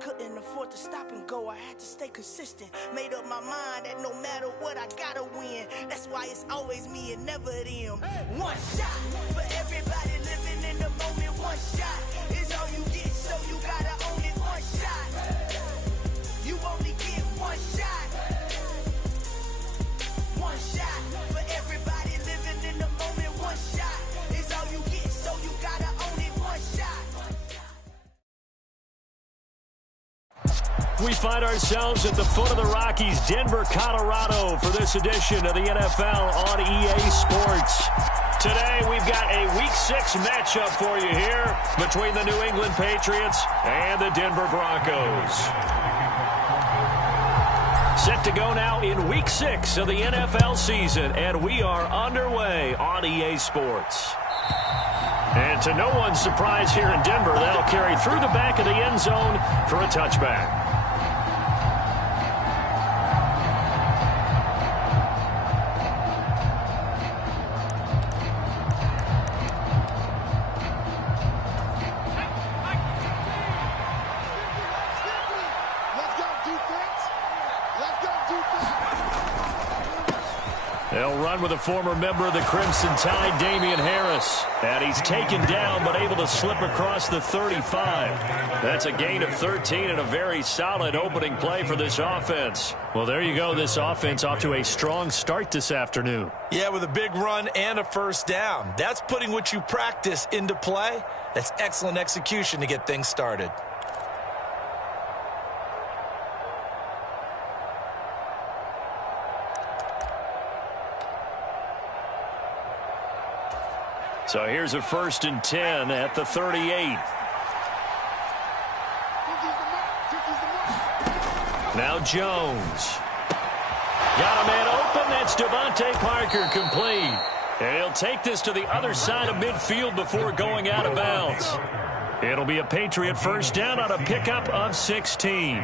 couldn't afford to stop and go. I had to stay consistent. Made up my mind that no matter what, I gotta win. That's why it's always me and never them. One shot for everybody living in the moment. One shot is all you get, so you gotta own it. One shot. You only get one shot. One shot for everybody living in the moment. One shot is all you get, so you gotta own it. One shot. We find ourselves at the foot of the Rockies, Denver, Colorado, for this edition of the NFL on EA Sports. Today, we've got a Week 6 matchup for you here between the New England Patriots and the Denver Broncos. Set to go now in Week 6 of the NFL season, and we are underway on EA Sports. And to no one's surprise here in Denver, that'll carry through the back of the end zone for a touchback. They'll run with a former member of the Crimson Tide, Damian Harris. And he's taken down but able to slip across the 35. That's a gain of 13 and a very solid opening play for this offense. Well, there you go. This offense off to a strong start this afternoon. Yeah, with a big run and a first down. That's putting what you practice into play. That's excellent execution to get things started. So here's a 1st and 10 at the 38. Now Jones. Got a man open. That's Devontae Parker complete. And he'll take this to the other side of midfield before going out of bounds. It'll be a Patriot first down on a pickup of 16.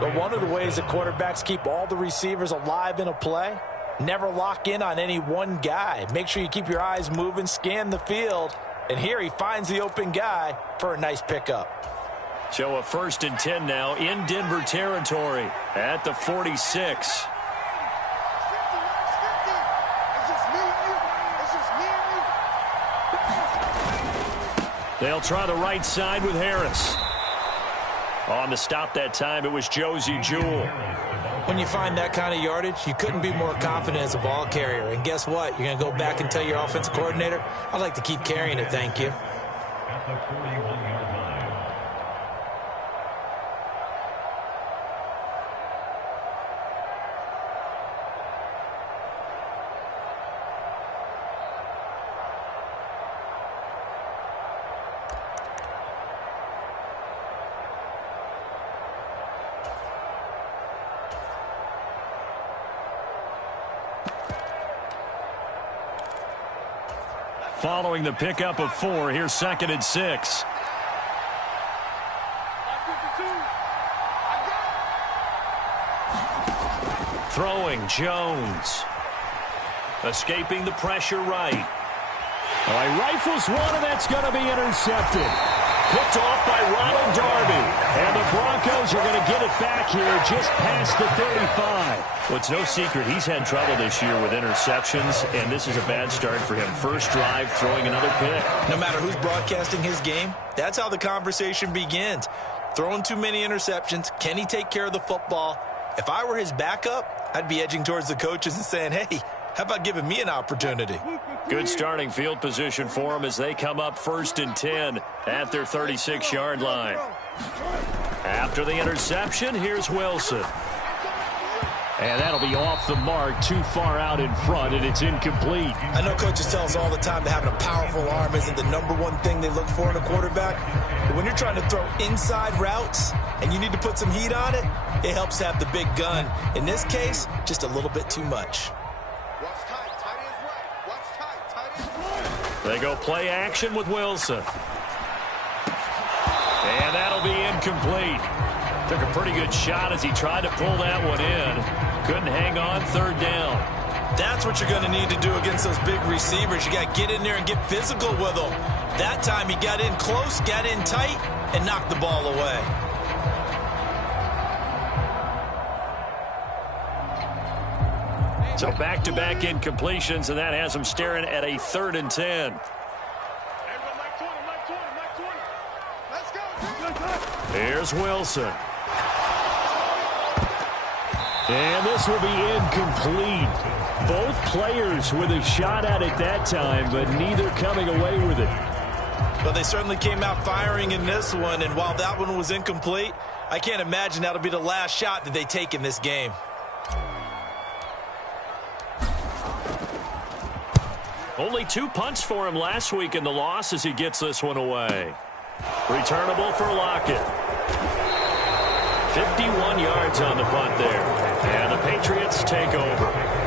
But one of the ways that quarterbacks keep all the receivers alive in a play, never lock in on any one guy. Make sure you keep your eyes moving, scan the field. And here he finds the open guy for a nice pickup. So a 1st and 10 now in Denver territory at the 46. They'll try the right side with Harris. On the stop that time, it was Josie Jewell. When you find that kind of yardage, you couldn't be more confident as a ball carrier. And guess what? You're going to go back and tell your offensive coordinator, I'd like to keep carrying it, thank you. Following the pickup of 4, here's 2nd and 6. Throwing Jones. Escaping the pressure right. All right, rifles one, and that's going to be intercepted. Picked off by Ronald Darby. And the Broncos are going to get it back here just past the 35. Well, it's no secret he's had trouble this year with interceptions, and this is a bad start for him. First drive, throwing another pick. No matter who's broadcasting his game, that's how the conversation begins. Throwing too many interceptions. Can he take care of the football? If I were his backup, I'd be edging towards the coaches and saying, hey, how about giving me an opportunity? Good starting field position for him as they come up 1st and 10 at their 36-yard line. After the interception, here's Wilson. And that'll be off the mark, too far out in front, and it's incomplete. I know coaches tell us all the time that having a powerful arm isn't the #1 thing they look for in a quarterback. But when you're trying to throw inside routes and you need to put some heat on it, it helps to have the big gun. In this case, just a little bit too much. They go play action with Wilson. And that'll be incomplete. Took a pretty good shot as he tried to pull that one in. Couldn't hang on, 3rd down. That's what you're going to need to do against those big receivers. You got to get in there and get physical with them. That time he got in close, got in tight, and knocked the ball away. So back-to-back incompletions, and that has him staring at a 3rd and 10. Here's Wilson. And this will be incomplete. Both players with a shot at it that time, but neither coming away with it. Well, they certainly came out firing in this one, and while that one was incomplete, I can't imagine that'll be the last shot that they take in this game. Only 2 punts for him last week in the loss as he gets this one away. Returnable for Lockett. 51 yards on the punt there. And the Patriots take over.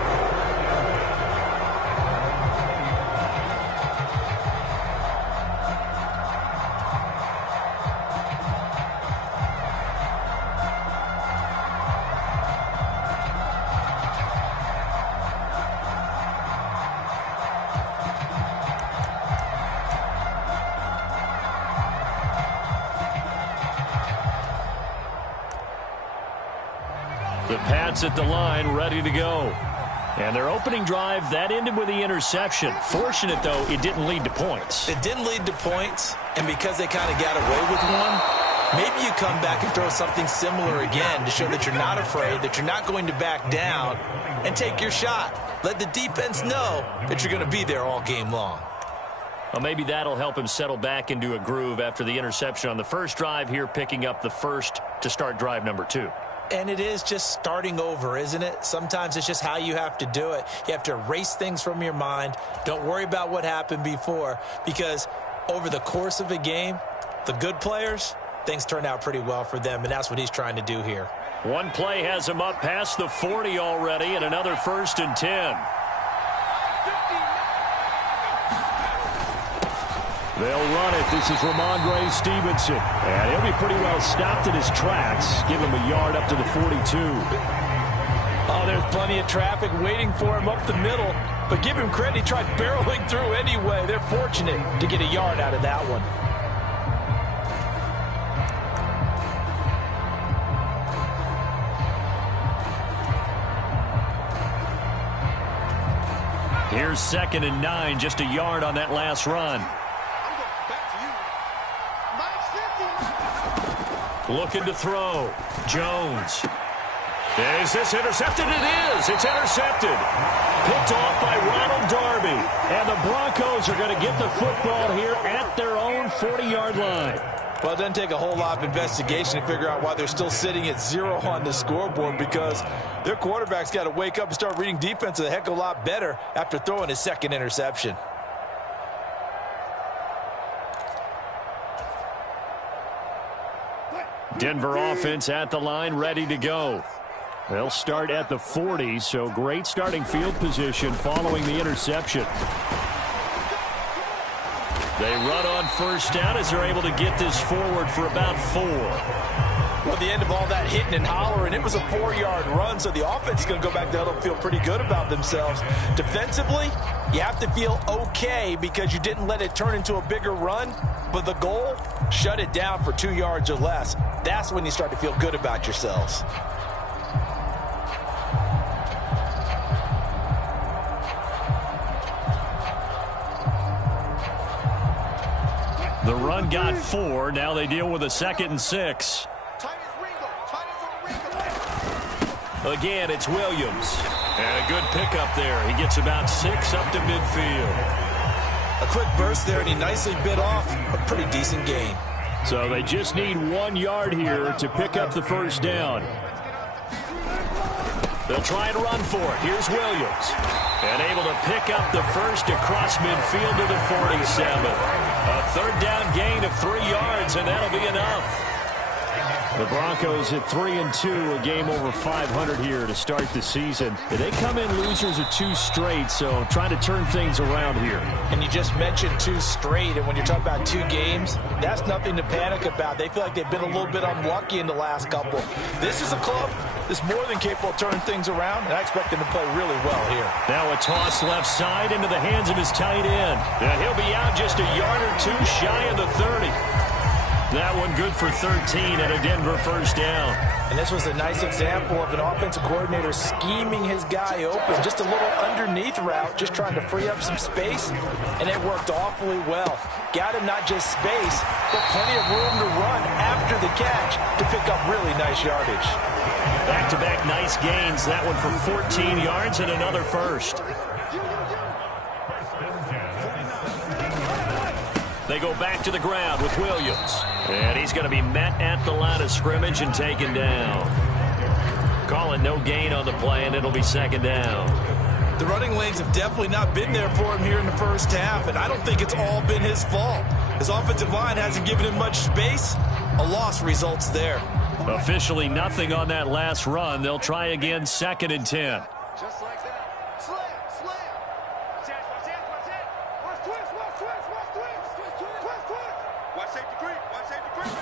The Pats at the line, ready to go. And their opening drive, that ended with the interception. Fortunate, though, it didn't lead to points. It didn't lead to points, and because they kind of got away with one, maybe you come back and throw something similar again to show that you're not afraid, that you're not going to back down, and take your shot. Let the defense know that you're going to be there all game long. Well, maybe that'll help him settle back into a groove after the interception on the first drive here, picking up the first to start drive number 2. And it is just starting over, isn't it? Sometimes it's just how you have to do it. You have to erase things from your mind. Don't worry about what happened before, because over the course of a game, the good players, things turn out pretty well for them, and that's what he's trying to do here. One play has him up past the 40 already, and another 1st and 10. They'll run it. This is Ramondre Stevenson. And he'll be pretty well stopped in his tracks. Give him a yard up to the 42. Oh, there's plenty of traffic waiting for him up the middle. But give him credit, he tried barreling through anyway. They're fortunate to get a yard out of that one. Here's 2nd and 9, just a yard on that last run. Looking to throw. Jones. Is this intercepted? It is. It's intercepted. Picked off by Ronald Darby. And the Broncos are going to get the football here at their own 40-yard line. Well, it doesn't take a whole lot of investigation to figure out why they're still sitting at 0 on the scoreboard, because their quarterback's got to wake up and start reading defense a heck of a lot better after throwing his 2nd interception. Denver offense at the line, ready to go. They'll start at the 40, so great starting field position following the interception. They run on 1st down as they're able to get this forward for about 4. Well, at the end of all that hitting and hollering, it was a 4-yard run, so the offense is going to go back there and feel pretty good about themselves. Defensively, you have to feel okay because you didn't let it turn into a bigger run, but the goal, shut it down for 2 yards or less. That's when you start to feel good about yourselves. The run got 4. Now they deal with a 2nd and 6. Again, it's Williams. And a good pickup there. He gets about 6 up to midfield. A quick burst there, and he nicely bit off a pretty decent gain. So they just need 1 yard here to pick up the 1st down. They'll try and run for it. Here's Williams. And able to pick up the first across midfield to the 47. A 3rd down gain of 3 yards, and that'll be enough. The Broncos at 3-2, a game over 500 here to start the season. They come in losers of 2 straight, so trying to turn things around here. And you just mentioned 2 straight, and when you're talking about 2 games, that's nothing to panic about. They feel like they've been a little bit unlucky in the last couple. This is a club that's more than capable of turning things around, and I expect them to play really well here. Now a toss left side into the hands of his tight end. And he'll be out just a yard or 2 shy of the 30. That one good for 13 and a Denver first down. And this was a nice example of an offensive coordinator scheming his guy open. Just a little underneath route, just trying to free up some space, and it worked awfully well. Got him not just space, but plenty of room to run after the catch to pick up really nice yardage. Back-to-back nice gains. That one for 14 yards and another first. They go back to the ground with Williams. And he's going to be met at the line of scrimmage and taken down. Calling no gain on the play, and it'll be second down. The running lanes have definitely not been there for him here in the first half, and I don't think it's all been his fault. His offensive line hasn't given him much space. A loss results there. Officially nothing on that last run. They'll try again, 2nd and 10. Just like that. Slam, slam. Watch it, watch it, watch it. Watch twist, watch twist, watch twist. Twist, twist. Watch safety creep, watch safety creep.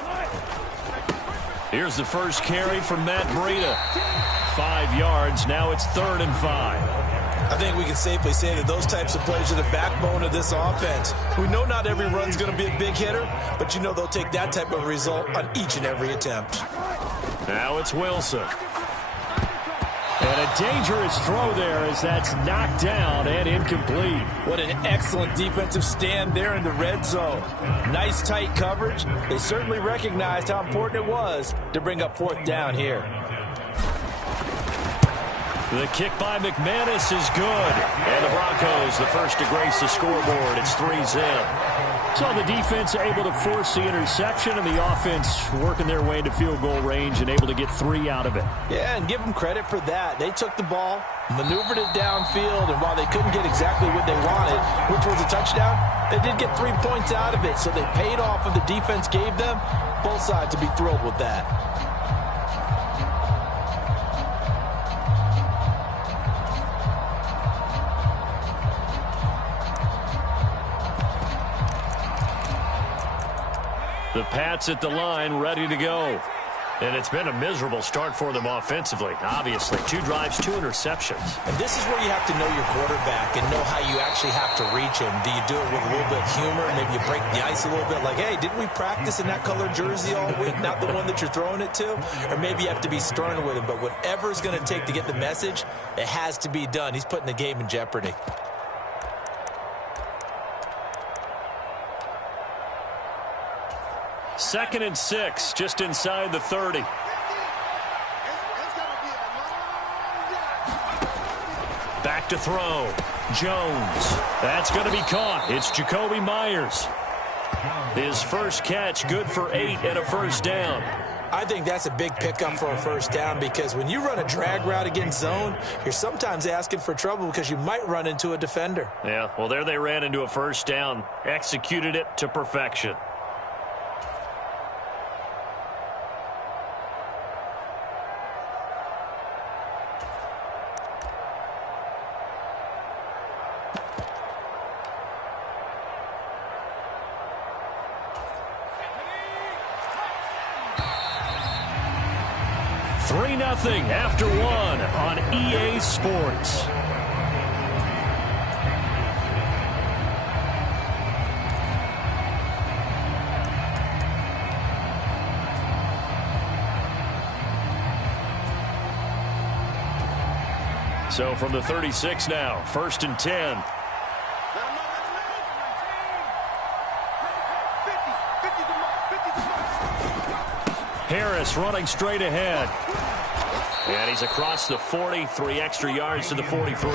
Here's the first carry from Matt Breida. 5 yards. Now it's 3rd and 5. I think we can safely say that those types of plays are the backbone of this offense. We know not every run's going to be a big hitter, but you know they'll take that type of result on each and every attempt. Now it's Wilson. And a dangerous throw there as that's knocked down and incomplete. What an excellent defensive stand there in the red zone. Nice tight coverage. They certainly recognized how important it was to bring up 4th down here. The kick by McManus is good. And the Broncos, the first to grace the scoreboard. It's 3-zip. So the defense able to force the interception, and the offense working their way into field goal range and able to get 3 out of it. Yeah, and give them credit for that. They took the ball, maneuvered it downfield, and while they couldn't get exactly what they wanted, which was a touchdown, they did get 3 points out of it. So they paid off what the defense gave them. Both sides to be thrilled with that. The Pats at the line, ready to go. And it's been a miserable start for them offensively. Obviously, 2 drives, 2 interceptions. And this is where you have to know your quarterback and know how you actually have to reach him. Do you do it with a little bit of humor? Maybe you break the ice a little bit like, hey, didn't we practice in that color jersey all week? Not the one that you're throwing it to? Or maybe you have to be stern with him. But whatever it's going to take to get the message, it has to be done. He's putting the game in jeopardy. Second and 6, just inside the 30. Back to throw. Jones. That's going to be caught. It's Jacoby Myers. His first catch, good for 8 and a first down. I think that's a big pickup for a first down because when you run a drag route against zone, you're sometimes asking for trouble because you might run into a defender. Yeah, well, there they ran into a first down. Executed it to perfection. Nothing after 1 on EA Sports. So from the 36 now, 1st and 10. Harris running straight ahead. And he's across the 40, 3 extra yards to the 43.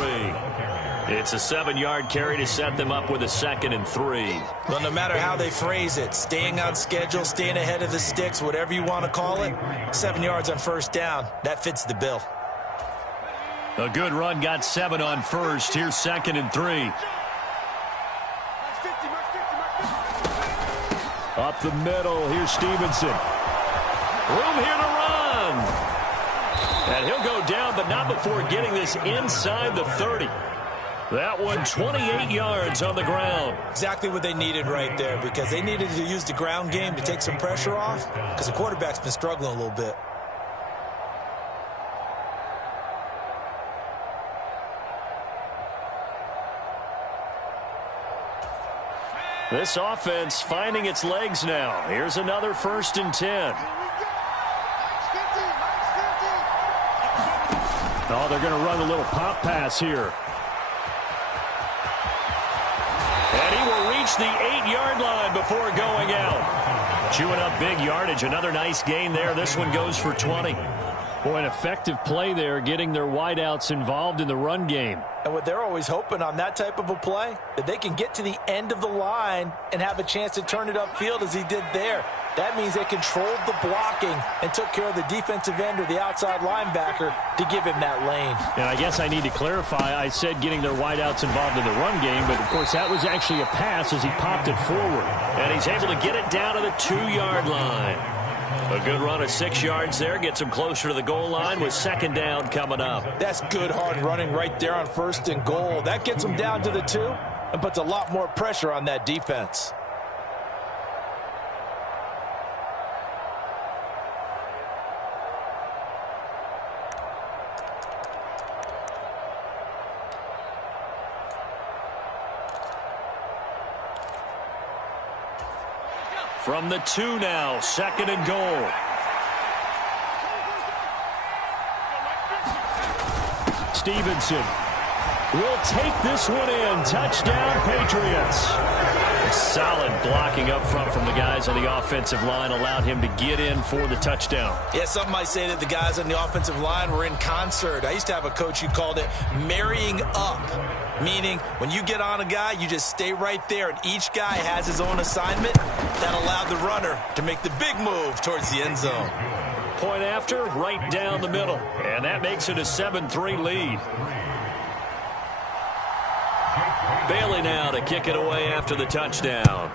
It's a 7-yard carry to set them up with a 2nd and 3. Well, no matter how they phrase it, staying on schedule, staying ahead of the sticks, whatever you want to call it, 7 yards on first down, that fits the bill. A good run got 7 on first. Here's 2nd and 3. Up the middle, here's Stevenson. Room here to run. And he'll go down, but not before getting this inside the 30. That one, 28 yards on the ground. Exactly what they needed right there because they needed to use the ground game to take some pressure off because the quarterback's been struggling a little bit. This offense finding its legs now. Here's another 1st and 10. Oh, they're going to run a little pop pass here. And he will reach the 8-yard line before going out. Chewing up big yardage. Another nice gain there. This one goes for 20. Boy, an effective play there, getting their wideouts involved in the run game. And what they're always hoping on that type of a play, that they can get to the end of the line and have a chance to turn it upfield as he did there. That means they controlled the blocking and took care of the defensive end or the outside linebacker to give him that lane. And I guess I need to clarify, I said getting their wideouts involved in the run game, but of course that was actually a pass as he popped it forward. And he's able to get it down to the 2-yard line. A good run of 6 yards there. Gets him closer to the goal line with 2nd down coming up. That's good hard running right there on 1st and goal. That gets him down to the 2 and puts a lot more pressure on that defense. From the 2 now, 2nd and goal. Stevenson will take this one in. Touchdown, Patriots. Solid blocking up front from the guys on the offensive line allowed him to get in for the touchdown. Yeah, some might say that the guys on the offensive line were in concert. I used to have a coach who called it marrying up, meaning when you get on a guy, you just stay right there, and each guy has his own assignment. That allowed the runner to make the big move towards the end zone. Point after, right down the middle, and that makes it a 7-3 lead. Bailey now to kick it away after the touchdown.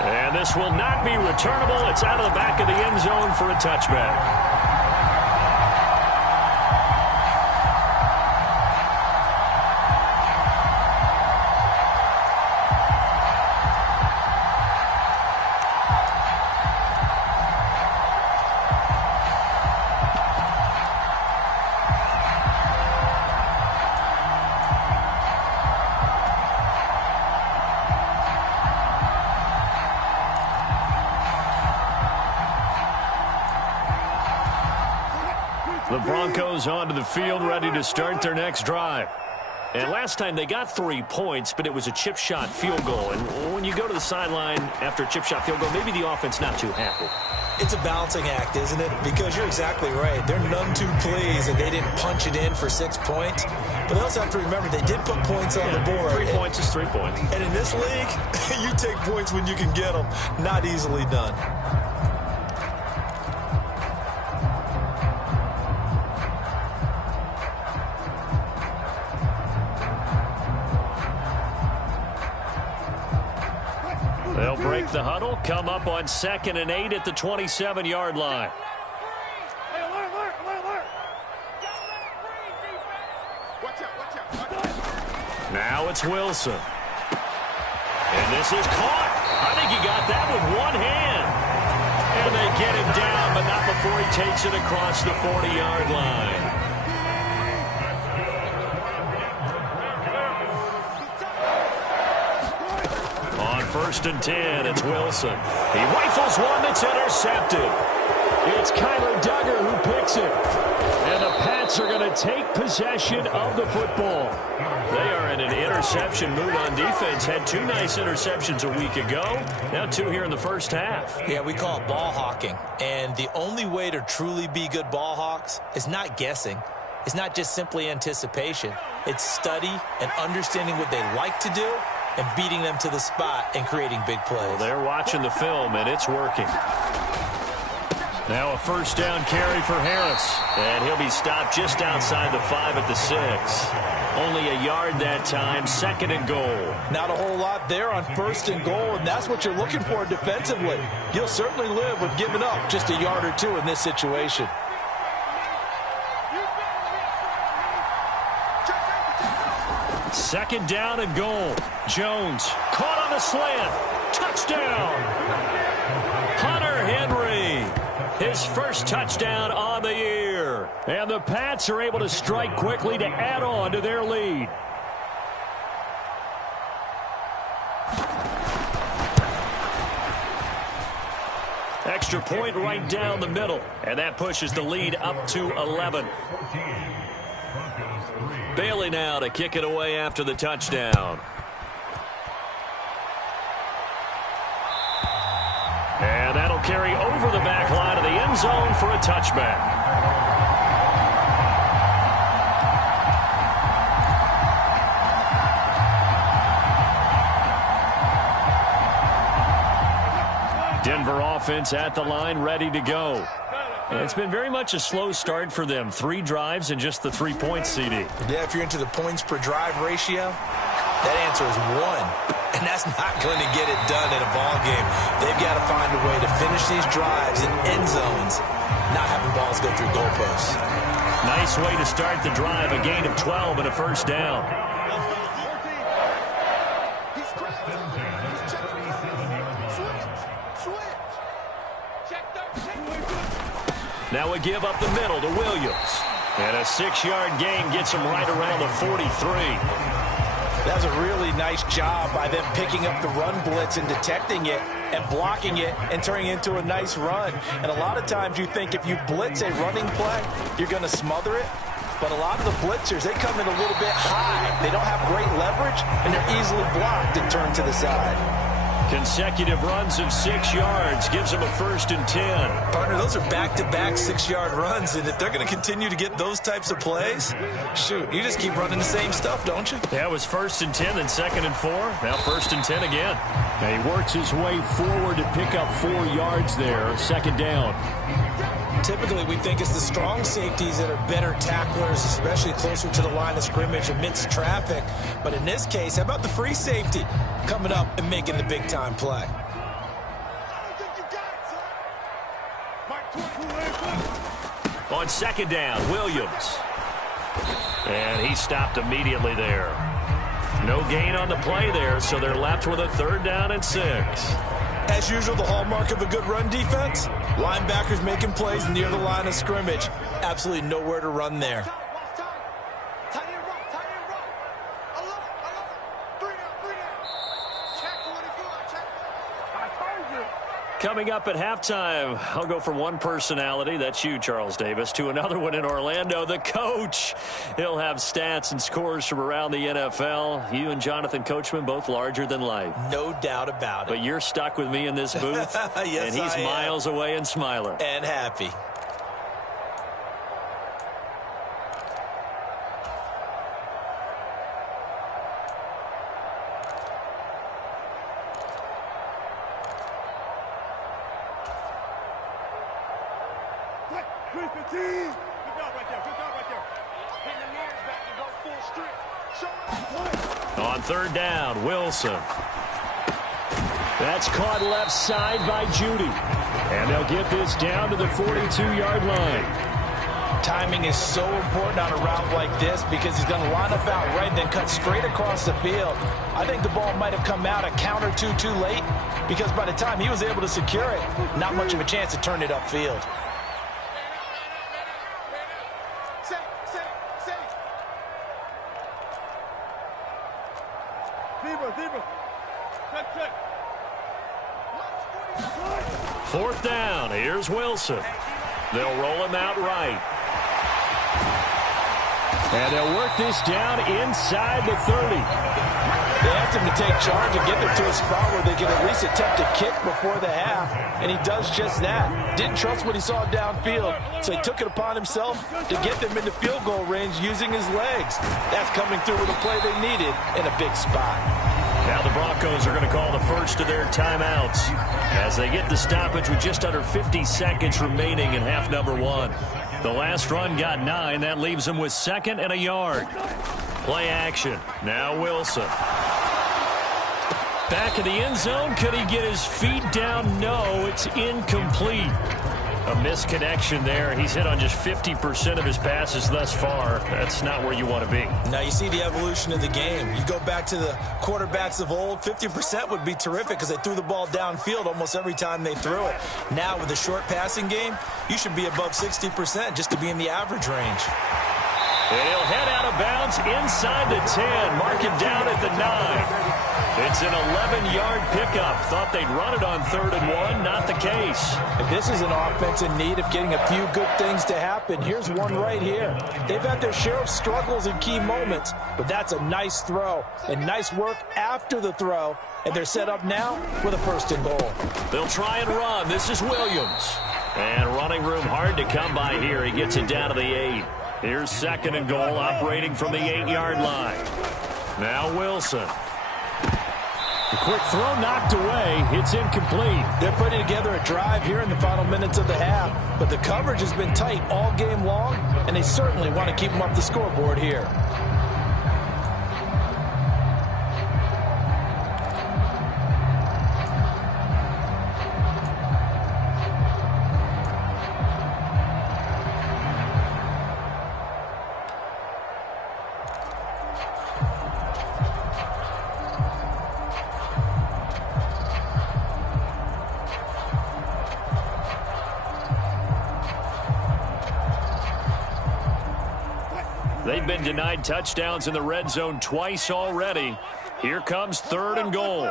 And this will not be returnable. It's out of the back of the end zone for a touchback. The Broncos onto the field, ready to start their next drive. And last time they got 3 points, but it was a chip shot field goal. And when you go to the sideline after a chip shot field goal, maybe the offense not too happy. It's a balancing act, isn't it? Because you're exactly right. They're none too pleased that they didn't punch it in for 6 points. But they also have to remember they did put points on the board. 3 points is 3 points. And in this league, you take points when you can get them. Not easily done. They'll break the huddle, come up on 2nd and 8 at the 27-yard line. Now it's Wilson. And this is caught. I think he got that with one hand. And they get him down, but not before he takes it across the 40-yard line. On 1st and 10, it's Wilson. He rifles one that's intercepted. It's Kyler Duggar who picks it. And the Pats are going to take possession of the football. They are in an interception mood on defense. Had 2 nice interceptions a week ago. Now 2 here in the first half. Yeah, we call it ball hawking. And the only way to truly be good ball hawks is not guessing. It's not just simply anticipation. It's study and understanding what they like to do and beating them to the spot and creating big plays. Well, they're watching the film, and it's working. Now a 1st down carry for Harris. And he'll be stopped just outside the 5 at the 6. Only a yard that time, 2nd and goal. Not a whole lot there on 1st and goal, and that's what you're looking for defensively. You'll certainly live with giving up just a yard or 2 in this situation. Second down and goal. Jones caught on the slant. Touchdown. Hunter Henry. His first touchdown on the year. And the Pats are able to strike quickly to add on to their lead. Extra point right down the middle. And that pushes the lead up to 11. Bailey now to kick it away after the touchdown. And that'll carry over the back line of the end zone for a touchback. Denver offense at the line, ready to go. It's been very much a slow start for them. 3 drives and just the 3 points, CD. Yeah, if you're into the points per drive ratio, that answer is 1. And that's not going to get it done in a ball game. They've got to find a way to finish these drives in end zones, not having balls go through goalposts. Nice way to start the drive, a gain of 12 and a first down. Now we give up the middle to Williams. And a 6-yard gain gets him right around the 43. That's a really nice job by them picking up the run blitz and detecting it and blocking it and turning it into a nice run. And a lot of times you think if you blitz a running play, you're going to smother it. But a lot of the blitzers, they come in a little bit high. They don't have great leverage, and they're easily blocked and turned to the side. Consecutive runs of 6 yards gives them a 1st and 10. Partner, those are back-to-back 6-yard runs, and if they're going to continue to get those types of plays, shoot, you just keep running the same stuff, don't you? That was 1st and 10, then 2nd and 4. Now 1st and 10 again. And he works his way forward to pick up 4 yards there. 2nd down. Typically, we think it's the strong safeties that are better tacklers, especially closer to the line of scrimmage amidst traffic. But in this case, how about the free safety coming up and making the big-time play? On 2nd down, Williams. And he stopped immediately there. No gain on the play there, so they're left with a 3rd down and 6. As usual, the hallmark of a good run defense, linebackers making plays near the line of scrimmage. Absolutely nowhere to run there. Coming up at halftime, I'll go from one personality, that's you, Charles Davis, to another one in Orlando, the coach. He'll have stats and scores from around the NFL. You and Jonathan Coachman, both larger than life. No doubt about it. But you're stuck with me in this booth, yes, and he's miles away and smiling. And happy. On 3rd down, Wilson. That's caught left side by Judy. And they'll get this down to the 42-yard line. Timing is so important on a route like this because he's going to line up out right and then cut straight across the field. I think the ball might have come out a count or two too late because by the time he was able to secure it, not much of a chance to turn it upfield. Fourth down. Here's Wilson. They'll roll him out right. And they'll work this down inside the 30. They asked him to take charge and get them to a spot where they can at least attempt a kick before the half, and he does just that. Didn't trust what he saw downfield, so he took it upon himself to get them into field goal range using his legs. That's coming through with a play they needed in a big spot. Now the Broncos are going to call the first of their timeouts as they get the stoppage with just under 50 seconds remaining in half number 1. The last run got 9. That leaves them with 2nd and a yard. Play action. Now Wilson. Back in the end zone. Could he get his feet down? No, it's incomplete. A misconnection there. He's hit on just 50% of his passes thus far. That's not where you want to be. Now you see the evolution of the game. You go back to the quarterbacks of old, 50% would be terrific because they threw the ball downfield almost every time they threw it. Now with a short passing game, you should be above 60% just to be in the average range. And he'll head out of bounds inside the 10. Mark him down at the 9. It's an 11-yard pickup. Thought they'd run it on 3rd and 1. Not the case. If this is an offense in need of getting a few good things to happen, here's one right here. They've had their share of struggles in key moments, but that's a nice throw and nice work after the throw. And they're set up now with a 1st and goal. They'll try and run. This is Williams. And running room hard to come by here. He gets it down to the 8. Here's 2nd and goal, operating from the 8-yard line. Now Wilson. The quick throw knocked away. It's incomplete. They're putting together a drive here in the final minutes of the half, but the coverage has been tight all game long, and they certainly want to keep them up the scoreboard here. They've been denied touchdowns in the red zone twice already. Here comes 3rd and goal.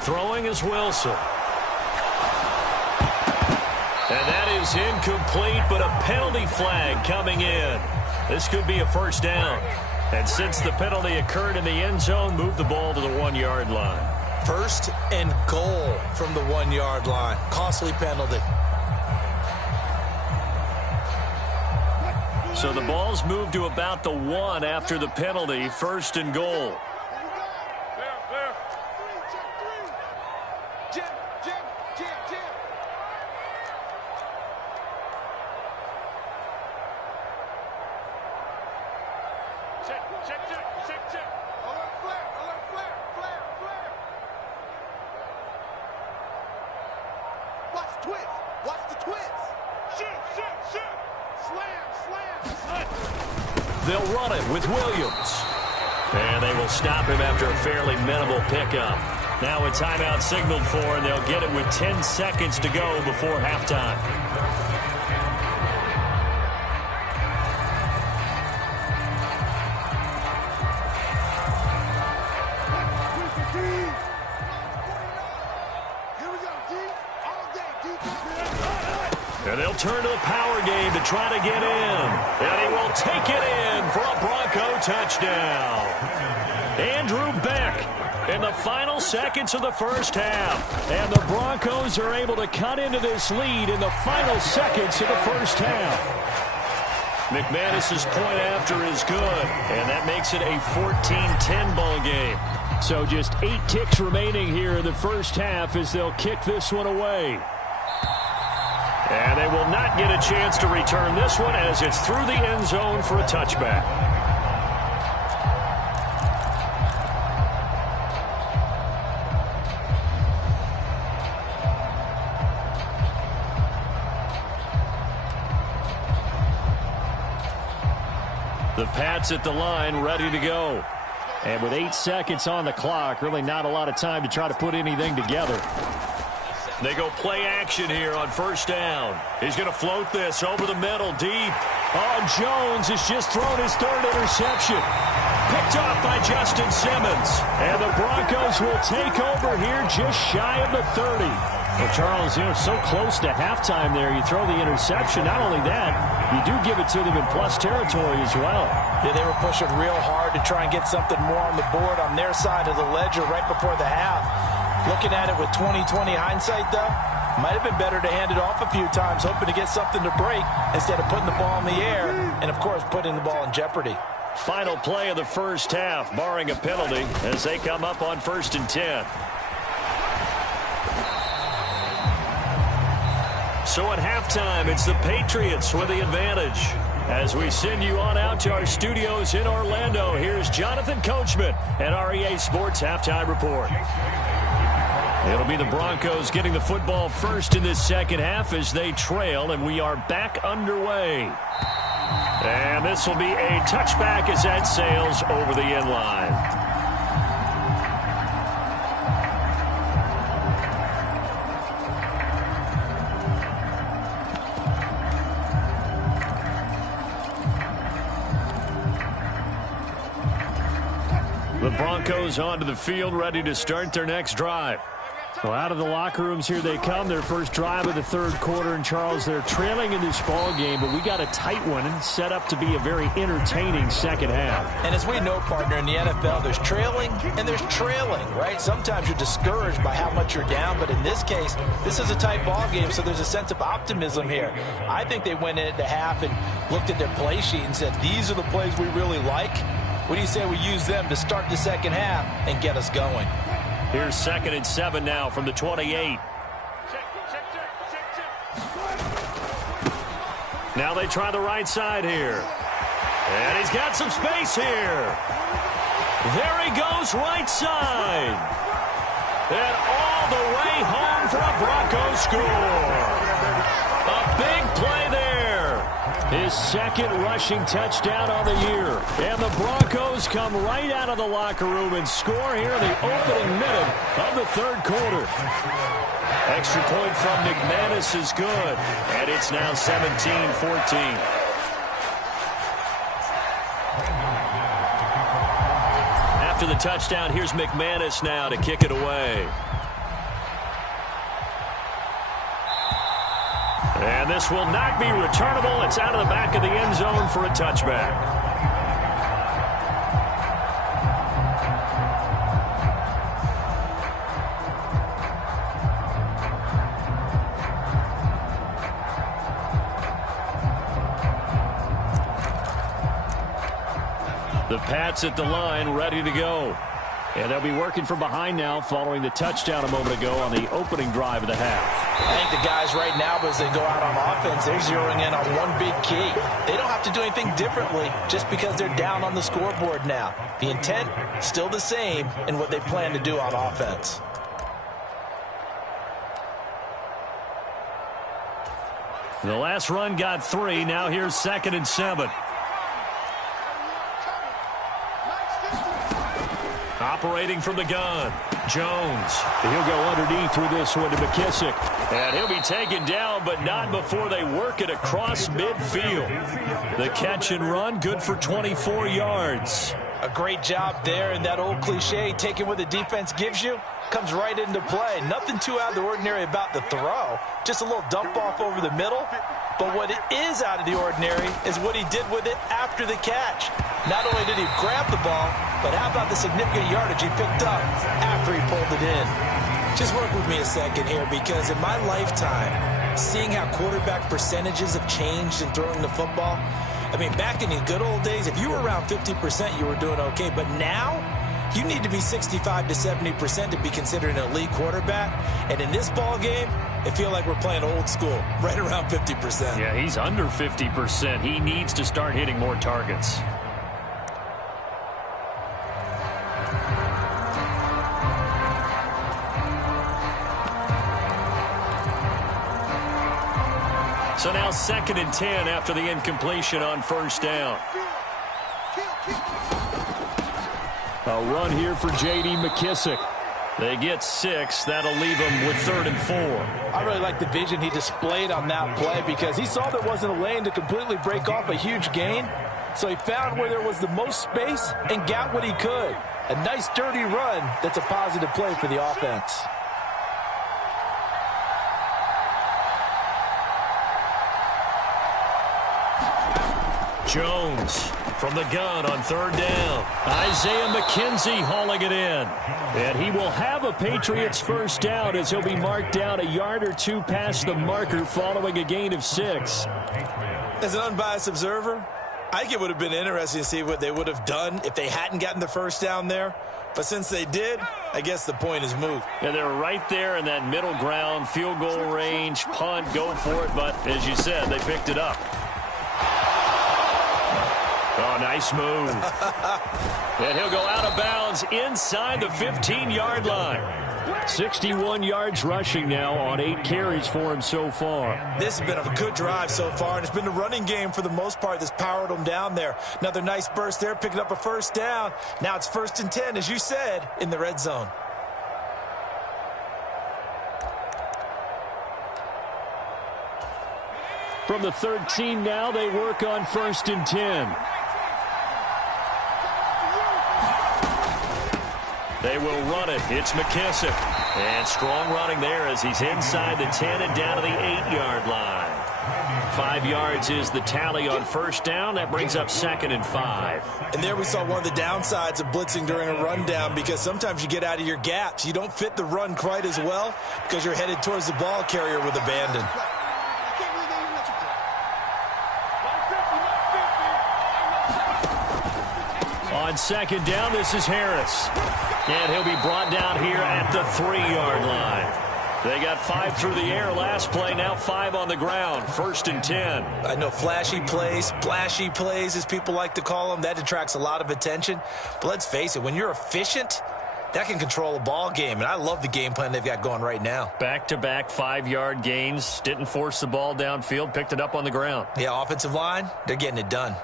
Throwing is Wilson. And that is incomplete, but a penalty flag coming in. This could be a 1st down. And since the penalty occurred in the end zone, move the ball to the 1-yard line. 1st and goal from the 1-yard line. Costly penalty. So the ball's moved to about the 1 after the penalty. 1st and goal. They'll run it with Williams. And they will stop him after a fairly minimal pickup. Now a timeout signaled for, and they'll get it with 10 seconds to go before halftime. And they'll turn to the power game to try to get in. And he will take it in for a Bronco touchdown. Andrew Beck in the final seconds of the 1st half. And the Broncos are able to cut into this lead in the final seconds of the 1st half. McManus's point after is good. And that makes it a 14-10 ball game. So just 8 ticks remaining here in the 1st half as they'll kick this one away. And they will not get a chance to return this one as it's through the end zone for a touchback. The Pats at the line, ready to go. And with 8 seconds on the clock, really not a lot of time to try to put anything together. They go play action here on 1st down. He's going to float this over the middle, deep. Oh, Jones has just thrown his 3rd interception. Picked off by Justin Simmons. And the Broncos will take over here just shy of the 30. Well, Charles, so close to halftime there. You throw the interception. Not only that, you do give it to them in plus territory as well. Yeah, they were pushing real hard to try and get something more on the board on their side of the ledger right before the half. Looking at it with 20/20 hindsight, though, might have been better to hand it off a few times, hoping to get something to break instead of putting the ball in the air and, of course, putting the ball in jeopardy. Final play of the 1st half, barring a penalty, as they come up on 1st and 10. So at halftime, it's the Patriots with the advantage. As we send you on out to our studios in Orlando, here's Jonathan Coachman at REA Sports Halftime Report. It'll be the Broncos getting the football first in this 2nd half as they trail, and we are back underway. And this will be a touchback as that sails over the end line. Broncos onto the field, ready to start their next drive. Well, out of the locker rooms here they come. Their first drive of the third quarter. And, Charles, they're trailing in this ball game, but we got a tight one and set up to be a very entertaining second half. And as we know, partner, in the NFL, there's trailing and there's trailing, right? Sometimes you're discouraged by how much you're down, but in this case, this is a tight ball game, so there's a sense of optimism here. I think they went into half and looked at their play sheet and said, these are the plays we really like. What do you say we use them to start the second half and get us going? Here's 2nd and 7 now from the 28. Now they try the right side here. And he's got some space here. There he goes, right side. And all the way home for a Broncos score. A big play there. His second rushing touchdown on the year. And the Broncos come right out of the locker room and score here in the opening minute of the third quarter. Extra point from McManus is good. And it's now 17-14. After the touchdown, here's McManus now to kick it away. And this will not be returnable. It's out of the back of the end zone for a touchback. The Pats at the line, ready to go. And they'll be working from behind now following the touchdown a moment ago on the opening drive of the half. I think the guys right now, as they go out on offense, they're zeroing in on one big key. They don't have to do anything differently just because they're down on the scoreboard now. The intent, still the same in what they plan to do on offense. The last run got 3. Now here's 2nd and 7. Operating from the gun, Jones. He'll go underneath with this one to McKissick. And he'll be taken down, but not before they work it across midfield. The catch and run, good for 24 yards. A great job there, and that old cliche, taking what the defense gives you, comes right into play. Nothing too out of the ordinary about the throw. Just a little dump off over the middle. But what it is out of the ordinary is what he did with it after the catch. Not only did he grab the ball, but how about the significant yardage he picked up after he pulled it in? Just work with me a second here, because in my lifetime, seeing how quarterback percentages have changed in throwing the football, I mean, back in the good old days, if you were around 50%, you were doing okay. But now, you need to be 65 to 70% to be considered an elite quarterback. And in this ball game, I feel like we're playing old school, right around 50%. Yeah, he's under 50%. He needs to start hitting more targets. So now 2nd and 10 after the incompletion on first down. A run here for J.D. McKissick. They get 6. That'll leave them with 3rd and 4. I really like the vision he displayed on that play, because he saw there wasn't a lane to completely break off a huge gain. So he found where there was the most space and got what he could. A nice dirty run that's a positive play for the offense. Jones from the gun on 3rd down. Isaiah McKenzie hauling it in. And he will have a Patriots first down as he'll be marked down a yard or two past the marker following a gain of 6. As an unbiased observer, I think it would have been interesting to see what they would have done if they hadn't gotten the first down there. But since they did, I guess the point is moot. And they're right there in that middle ground, field goal range, punt, go for it. But as you said, they picked it up. Oh, nice move. And he'll go out of bounds inside the 15-yard line. 61 yards rushing now on 8 carries for him so far. This has been a good drive so far, and it's been the running game for the most part that's powered them down there. Another nice burst there, picking up a first down. Now it's 1st and 10, as you said, in the red zone. From the 13 now, they work on 1st and 10. They will run it. It's McKissick. And strong running there as he's inside the 10 and down to the 8-yard line. 5 yards is the tally on first down. That brings up 2nd and 5. And there we saw one of the downsides of blitzing during a rundown, because sometimes you get out of your gaps. You don't fit the run quite as well because you're headed towards the ball carrier with abandon. On 2nd down, this is Harris. And he'll be brought down here at the 3-yard line. They got 5 through the air last play, now 5 on the ground. 1st and 10. I know flashy plays, splashy plays, as people like to call them, that attracts a lot of attention. But let's face it, when you're efficient, that can control a ball game. And I love the game plan they've got going right now. Back-to-back 5-yard gains. Didn't force the ball downfield, picked it up on the ground. Yeah, offensive line, they're getting it done.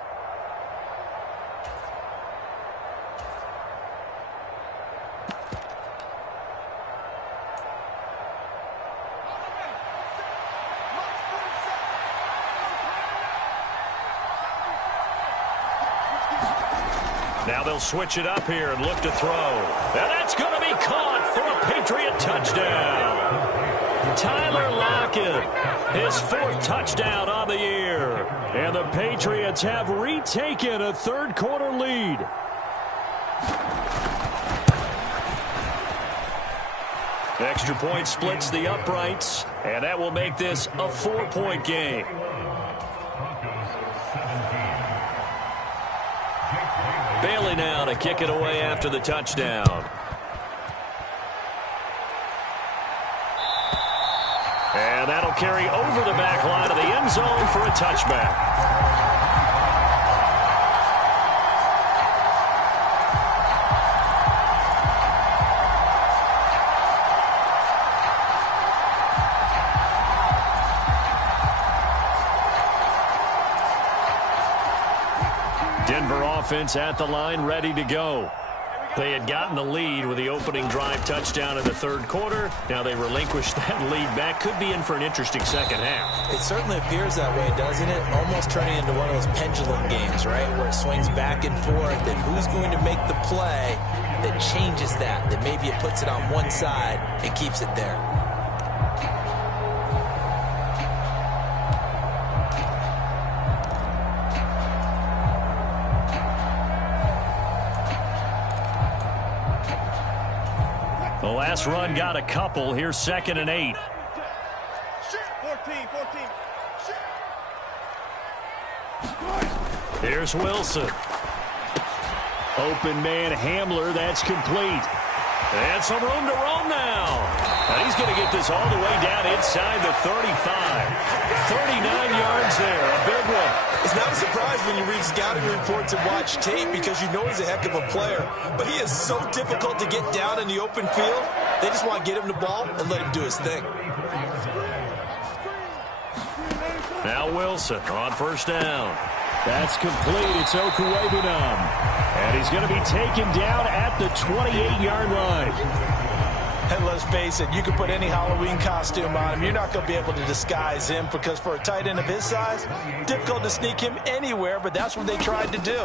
Now they'll switch it up here and look to throw. And that's going to be caught for a Patriot touchdown. Tyler Lockett, his 4th touchdown on the year. And the Patriots have retaken a third-quarter lead. Extra point splits the uprights, and that will make this a 4-point game. Bailey now to kick it away after the touchdown. And that'll carry over the back line of the end zone for a touchback. Denver offense at the line, ready to go. They had gotten the lead with the opening drive touchdown in the 3rd quarter. Now they relinquished that lead back. Could be in for an interesting second half. It certainly appears that way, doesn't it? Almost turning into one of those pendulum games, right, where it swings back and forth. And who's going to make the play that changes that maybe it puts it on one side and keeps it there? The last run got a couple. Here's 2nd and 8. 14. Here's Wilson. Open man Hamler. That's complete. And some room to roam now. And he's going to get this all the way down inside the 35. 39 yards there. A big one. It's not a surprise when you read scouting reports and watch tape, because you know he's a heck of a player. But he is so difficult to get down in the open field. They just want to get him the ball and let him do his thing. Now Wilson on 1st down. That's complete. It's Okuwebunam. And he's going to be taken down at the 28-yard line. And let's face it, you can put any Halloween costume on him. You're not going to be able to disguise him, because for a tight end of his size, difficult to sneak him anywhere, but that's what they tried to do.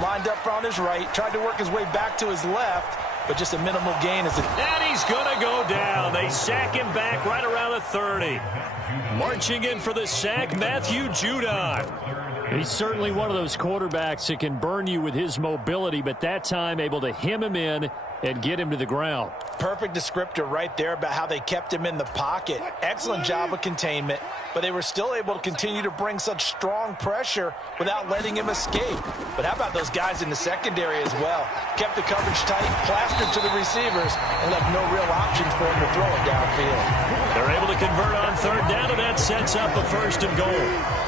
Lined up on his right, tried to work his way back to his left, but just a minimal gain. And he's going to go down. They sack him back right around the 30. Marching in for the sack, Matthew Judon. He's certainly one of those quarterbacks that can burn you with his mobility, but that time able to hem him in and get him to the ground. Perfect descriptor right there about how they kept him in the pocket. Excellent job of containment, but they were still able to continue to bring such strong pressure without letting him escape. But how about those guys in the secondary as well? Kept the coverage tight, plastered to the receivers, and left no real options for him to throw it downfield. They're able to convert on 3rd down, and that sets up a 1st and goal.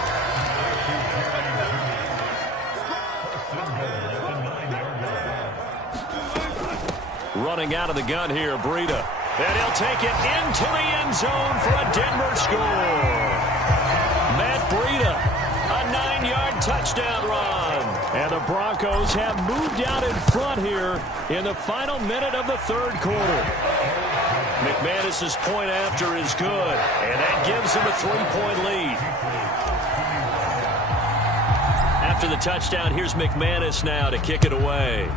Running out of the gun here, Breida. And he'll take it into the end zone for a Denver score. Matt Breida, a 9-yard touchdown run. And the Broncos have moved out in front here in the final minute of the 3rd quarter. McManus's point after is good, and that gives him a 3-point lead. After the touchdown, here's McManus now to kick it away.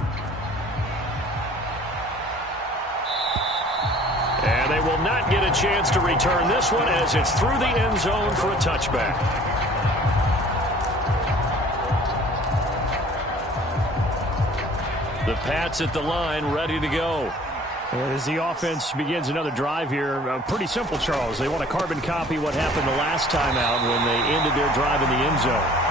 they will not get a chance to return this one as it's through the end zone for a touchback. The Pats at the line, ready to go. As the offense begins another drive here, pretty simple, Charles. They want to carbon copy what happened the last time out when they ended their drive in the end zone.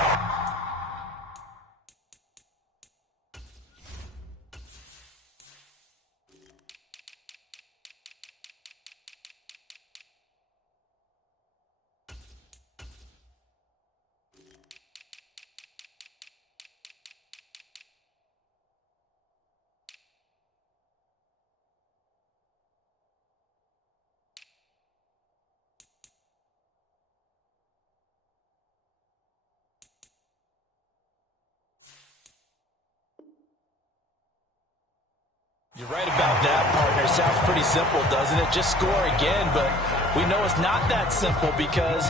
You're right about that, partner. Sounds pretty simple, doesn't it? Just score again, but we know it's not that simple because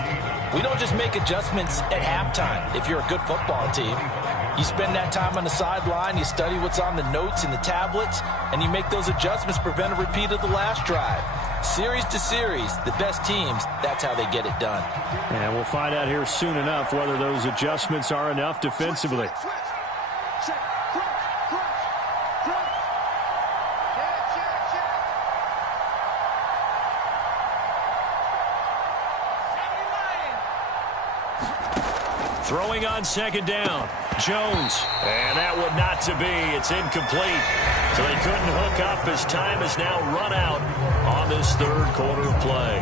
we don't just make adjustments at halftime. If you're a good football team, you spend that time on the sideline, you study what's on the notes and the tablets, and you make those adjustments, prevent a repeat of the last drive. Series to series, the best teams, that's how they get it done. And we'll find out here soon enough whether those adjustments are enough defensively. Throwing on second down, Jones. And that one not to be. It's incomplete. So they couldn't hook up as time has now run out on this third quarter of play.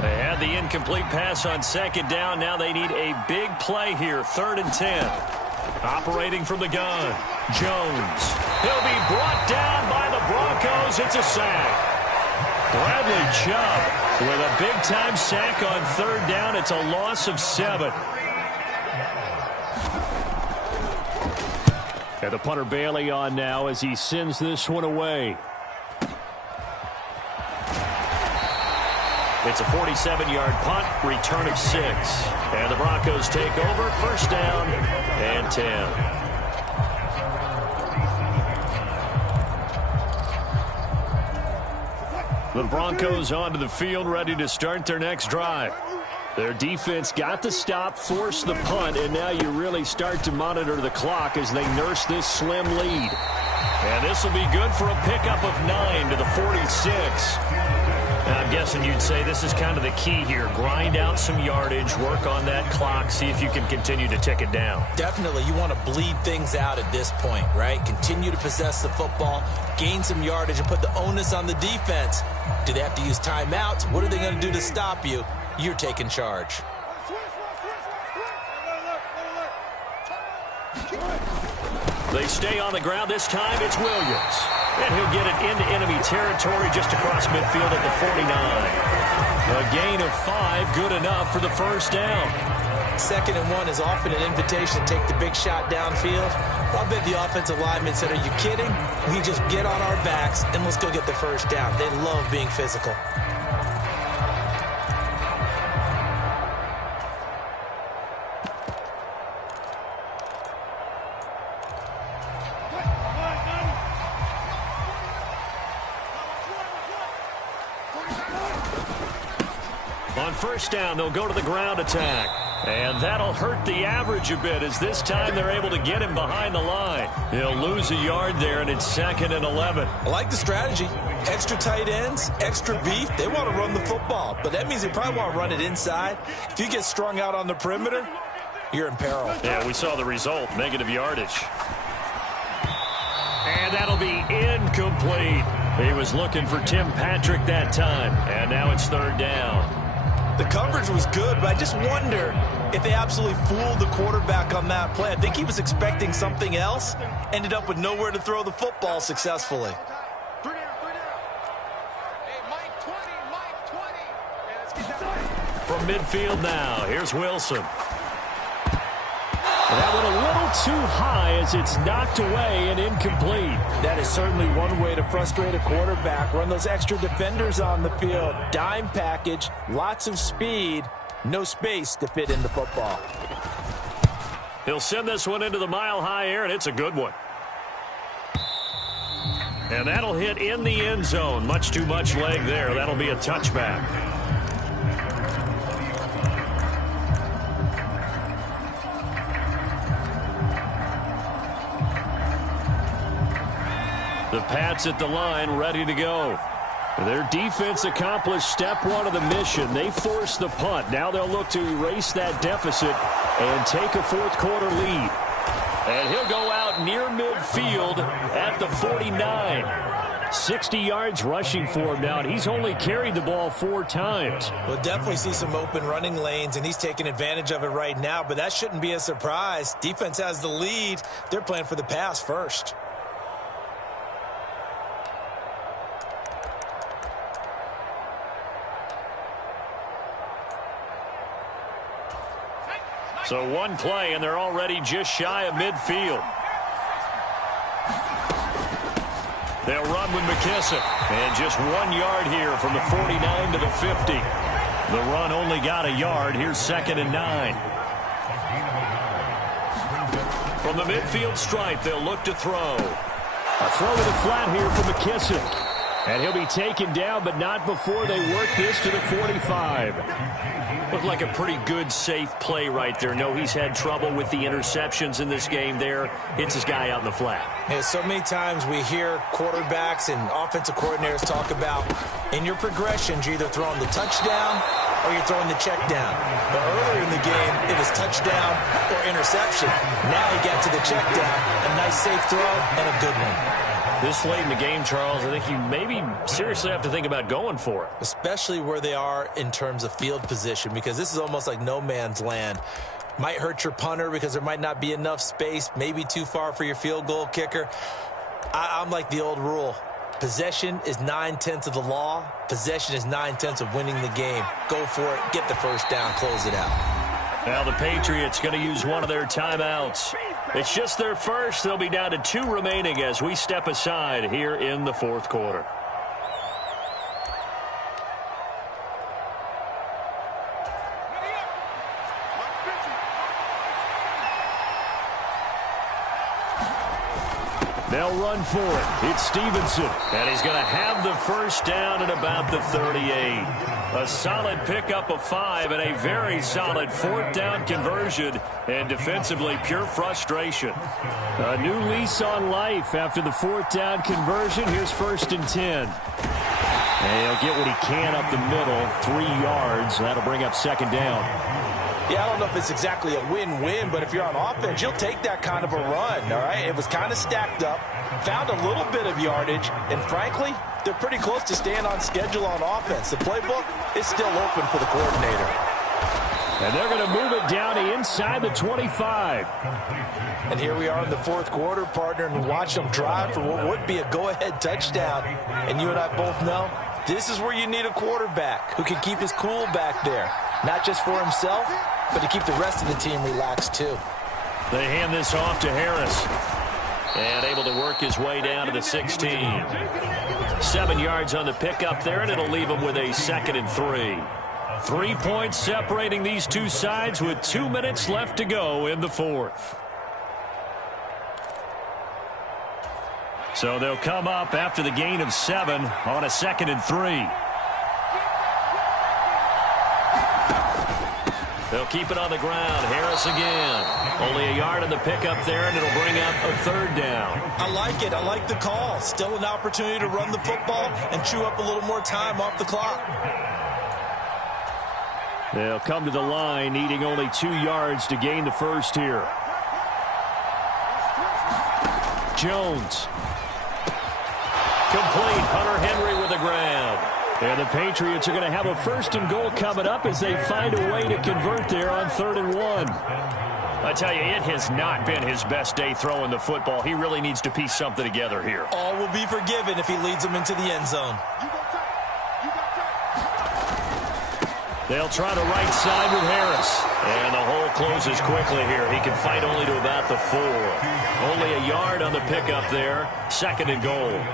They had the incomplete pass on second down. Now they need a big play here, 3rd and 10. Operating from the gun, Jones. He'll be brought down by the Broncos. It's a sack. Bradley Chubb with a big-time sack on 3rd down. It's a loss of 7. And the punter Bailey on now as he sends this one away. It's a 47-yard punt, return of 6. And the Broncos take over, 1st down and 10. The Broncos onto the field, ready to start their next drive. Their defense got the stop, forced the punt, and now you really start to monitor the clock as they nurse this slim lead. And this will be good for a pickup of 9 to the 46. Now, I'm guessing you'd say this is kind of the key here. Grind out some yardage, work on that clock, see if you can continue to tick it down. Definitely. You want to bleed things out at this point, right? Continue to possess the football, gain some yardage, and put the onus on the defense. Do they have to use timeouts? What are they going to do to stop you? You're taking charge. They stay on the ground. This time it's Williams. And he'll get it into enemy territory just across midfield at the 49. A gain of 5, good enough for the 1st down. 2nd and 1 is often an invitation to take the big shot downfield. I bet the offensive linemen said, are you kidding? We just get on our backs and let's go get the 1st down. They love being physical. On 1st down, they'll go to the ground attack. And that'll hurt the average a bit as this time they're able to get him behind the line. He'll lose a yard there, and it's 2nd and 11. I like the strategy. Extra tight ends, extra beef. They want to run the football, but that means they probably want to run it inside. If you get strung out on the perimeter, you're in peril. Yeah, we saw the result, negative yardage. And that'll be incomplete. He was looking for Tim Patrick that time, and now it's 3rd down. The coverage was good, but I just wonder if they absolutely fooled the quarterback on that play. I think he was expecting something else, ended up with nowhere to throw the football successfully. From midfield now, here's Wilson. That one a little too high as it's knocked away and incomplete. That is certainly one way to frustrate a quarterback. Run those extra defenders on the field. Dime package, lots of speed. No space to fit in the football. He'll send this one into the mile-high air, and it's a good one. And that'll hit in the end zone. Much too much leg there. That'll be a touchback. The Pats at the line, ready to go. Their defense accomplished step one of the mission. They forced the punt. Now they'll look to erase that deficit and take a fourth-quarter lead. And he'll go out near midfield at the 49. 60 yards rushing for him now, and he's only carried the ball 4 times. We'll definitely see some open running lanes, and he's taking advantage of it right now, but that shouldn't be a surprise. Defense has the lead. They're playing for the pass first. So one play, and they're already just shy of midfield. They'll run with McKissick. And just 1 yard here from the 49 to the 50. The run only got a yard. Here's 2nd and 9. From the midfield stripe, they'll look to throw. A throw to the flat here for McKissick. And he'll be taken down, but not before they work this to the 45. Looked like a pretty good, safe play right there. No, he's had trouble with the interceptions in this game there. Hits his guy out in the flat. Yeah, so many times we hear quarterbacks and offensive coordinators talk about in your progressions, you're either throwing the touchdown or you're throwing the check down. But earlier in the game, it was touchdown or interception. Now he got to the check down, a nice safe throw, and a good one. This late in the game, Charles, I think you maybe seriously have to think about going for it. Especially where they are in terms of field position, because this is almost like no man's land. Might hurt your punter because there might not be enough space, maybe too far for your field goal kicker. I'm like the old rule. Possession is 9/10 of the law. Possession is 9/10 of winning the game. Go for it, get the first down, close it out. Now the Patriots going to use one of their timeouts. It's just their first. They'll be down to 2 remaining as we step aside here in the fourth quarter. They'll run for it. It's Stevenson. And he's going to have the first down at about the 38. A solid pickup of 5 and a very solid 4th down conversion. And defensively, pure frustration. A new lease on life after the 4th down conversion. Here's 1st and 10. And he'll get what he can up the middle. 3 yards. That'll bring up 2nd down. Yeah, I don't know if it's exactly a win-win, but if you're on offense, you'll take that kind of a run, all right? It was kind of stacked up, found a little bit of yardage, and frankly, they're pretty close to staying on schedule on offense. The playbook is still open for the coordinator. And they're going to move it down to inside the 25. And here we are in the fourth quarter, partner, and watch them drive for what would be a go-ahead touchdown. And you and I both know this is where you need a quarterback who can keep his cool back there, not just for himself, but to keep the rest of the team relaxed too. They hand this off to Harris. And able to work his way down to the 16. 7 yards on the pickup there, and it'll leave him with a 2nd and 3. 3 points separating these two sides with 2 minutes left to go in the fourth. So they'll come up after the gain of 7 on a 2nd and 3. They'll keep it on the ground. Harris again. Only a yard on the pickup there, and it'll bring up a 3rd down. I like it. I like the call. Still an opportunity to run the football and chew up a little more time off the clock. They'll come to the line, needing only 2 yards to gain the first here. Jones. Complete. Hunter Henry with the ground. And the Patriots are going to have a 1st and goal coming up as they find a way to convert there on 3rd and 1. I tell you, it has not been his best day throwing the football. He really needs to piece something together here. All will be forgiven if he leads them into the end zone. They'll try the right side with Harris. And the hole closes quickly here. He can fight only to about the 4. Only a yard on the pickup there. 2nd and goal.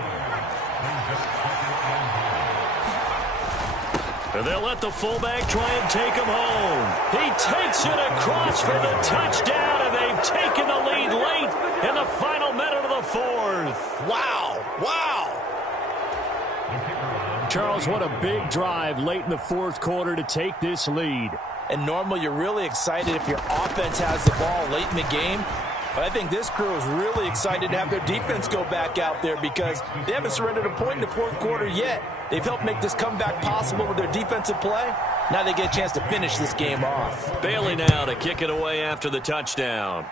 And they'll let the fullback try and take him home. He takes it across for the touchdown, and they've taken the lead late in the final minute of the fourth. Wow. Wow. Charles, what a big drive late in the fourth quarter to take this lead. And normally you're really excited if your offense has the ball late in the game. But I think this crew is really excited to have their defense go back out there because they haven't surrendered a point in the fourth quarter yet. They've helped make this comeback possible with their defensive play. Now they get a chance to finish this game off. Bailey now to kick it away after the touchdown.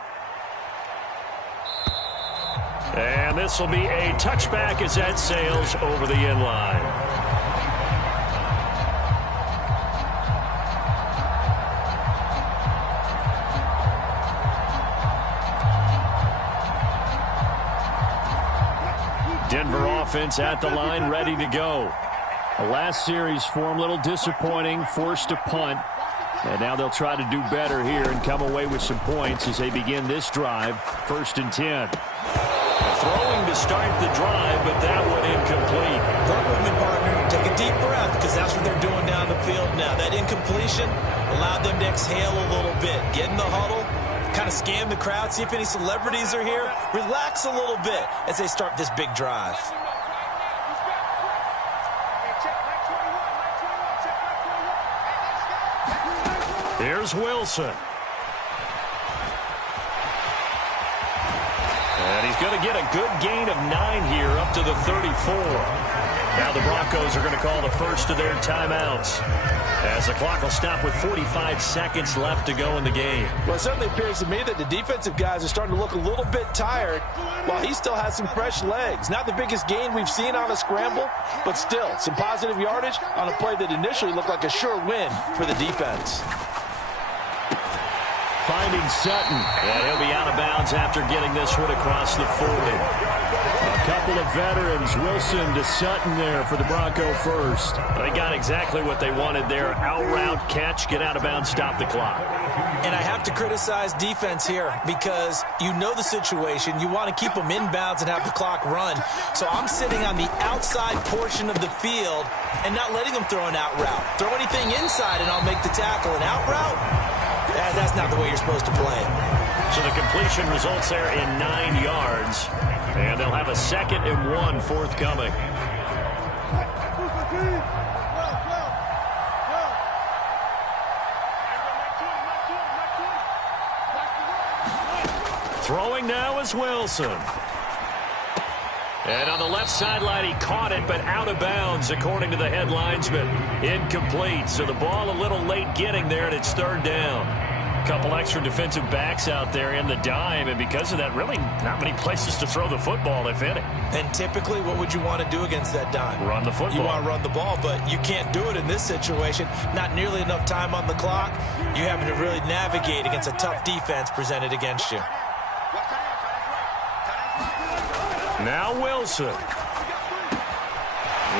And this will be a touchback as that sails over the end line. Denver offense at the line, ready to go. The last series for them, a little disappointing, forced to punt. And now they'll try to do better here and come away with some points as they begin this drive, 1st and 10. Throwing to start the drive, but that one incomplete. Work with me, partner. Take a deep breath because that's what they're doing down the field now. That incompletion allowed them to exhale a little bit. Get in the huddle. Kind of scan the crowd, see if any celebrities are here. Relax a little bit as they start this big drive. Here's Wilson. And he's going to get a good gain of 9 here up to the 34. Now the Broncos are going to call the first of their timeouts, as the clock will stop with 45 seconds left to go in the game. Well, it certainly appears to me that the defensive guys are starting to look a little bit tired while he still has some fresh legs. Not the biggest gain we've seen on a scramble, but still some positive yardage on a play that initially looked like a sure win for the defense. Finding Sutton, and he'll be out of bounds after getting this one across the 40. A couple of veterans, Wilson to Sutton there for the Bronco first. They got exactly what they wanted there. Out route, catch, get out of bounds, stop the clock. And I have to criticize defense here because you know the situation. You want to keep them inbounds and have the clock run. So I'm sitting on the outside portion of the field and not letting them throw an out route. Throw anything inside and I'll make the tackle. An out route? That's not the way you're supposed to play it. So the completion results there in 9 yards. And they'll have a 2nd and 1 forthcoming. Throwing now is Wilson. And on the left sideline, he caught it, but out of bounds, according to the headlinesman. Incomplete. So the ball a little late getting there, and it's 3rd down. A couple extra defensive backs out there in the dime, and because of that, really not many places to throw the football, if any. And typically, what would you want to do against that dime? Run the football. You want to run the ball, but you can't do it in this situation. Not nearly enough time on the clock. You're having to really navigate against a tough defense presented against you. Now Wilson.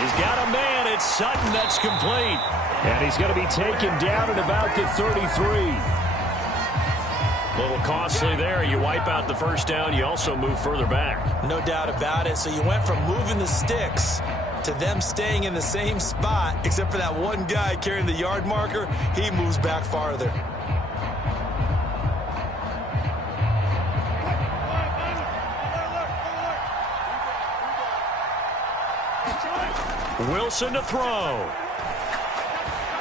He's got a man. It's Sutton that's complete. And he's going to be taken down at about the 33. A little costly there. You wipe out the first down. You also move further back. No doubt about it. So you went from moving the sticks to them staying in the same spot, except for that one guy carrying the yard marker. He moves back farther. Wilson to throw.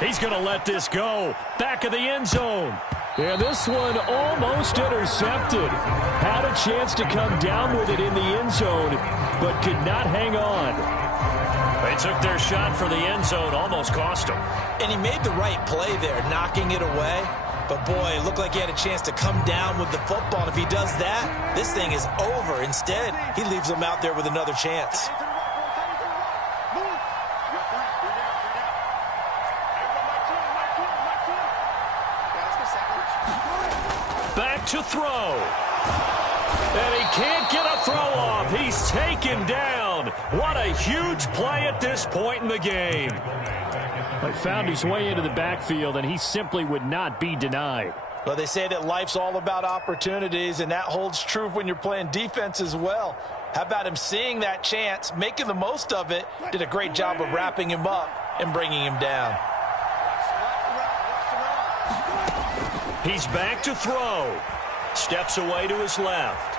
He's going to let this go. Back of the end zone. Yeah, this one almost intercepted. Had a chance to come down with it in the end zone, but could not hang on. They took their shot for the end zone, almost cost him. And he made the right play there, knocking it away. But, boy, it looked like he had a chance to come down with the football. And if he does that, this thing is over. Instead, he leaves him out there with another chance. Back to throw. And he can't get a throw off. He's taken down. What a huge play at this point in the game. He found his way into the backfield, and he simply would not be denied. Well, they say that life's all about opportunities, and that holds true when you're playing defense as well. How about him seeing that chance, making the most of it, did a great job of wrapping him up and bringing him down. He's back to throw. Steps away to his left.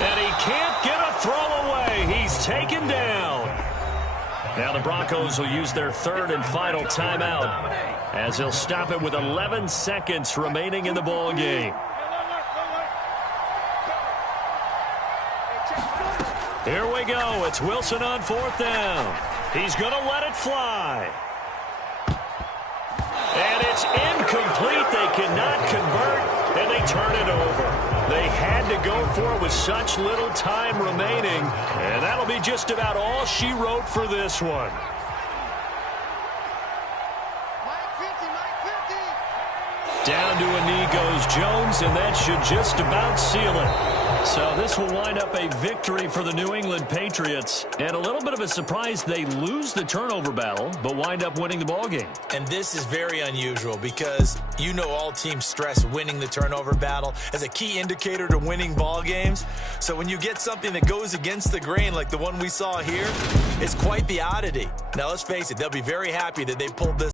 And he can't get a throw away. He's taken down. Now the Broncos will use their third and final timeout as they'll stop it with 11 seconds remaining in the ball game. Here we go. It's Wilson on fourth down. He's going to let it fly. And it's incomplete. They cannot convert, and they turn it over. They had to go for it with such little time remaining, and that'll be just about all she wrote for this one. Down to a knee goes Jones, and that should just about seal it. So this will wind up a victory for the New England Patriots. And a little bit of a surprise, they lose the turnover battle, but wind up winning the ball game. And this is very unusual because you know all teams stress winning the turnover battle as a key indicator to winning ball games. So when you get something that goes against the grain like the one we saw here, it's quite the oddity. Now let's face it, they'll be very happy that they pulled this